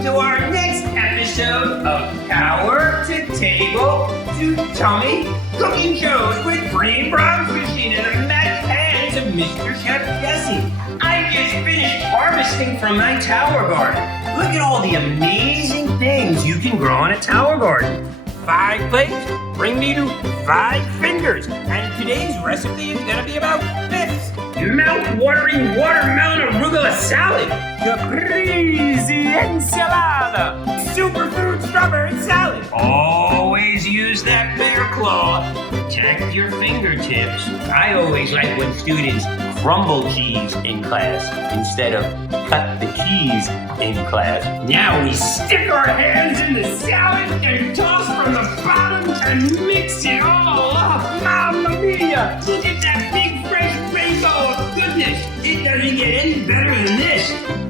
welcome to our next episode of Power to Table to Tummy Cooking Shows with Bronx Machine and the magic hands of Mr. Chef Jesse. I just finished harvesting from my tower garden. Look at all the amazing things you can grow in a tower garden. 5 plates bring me to 5 fingers, and today's recipe is gonna be about this mouth-watering watermelon arugula salad, caprese ensalada, superfood strawberry salad. Always use that bear claw. Protect your fingertips. I always like when students crumble cheese in class instead of cut the cheese in class. Now we stick our hands in the salad and toss from the bottom and mix it all up. Mamma mia! Look at that big fresh rainbow of goodness! It doesn't get any better than this.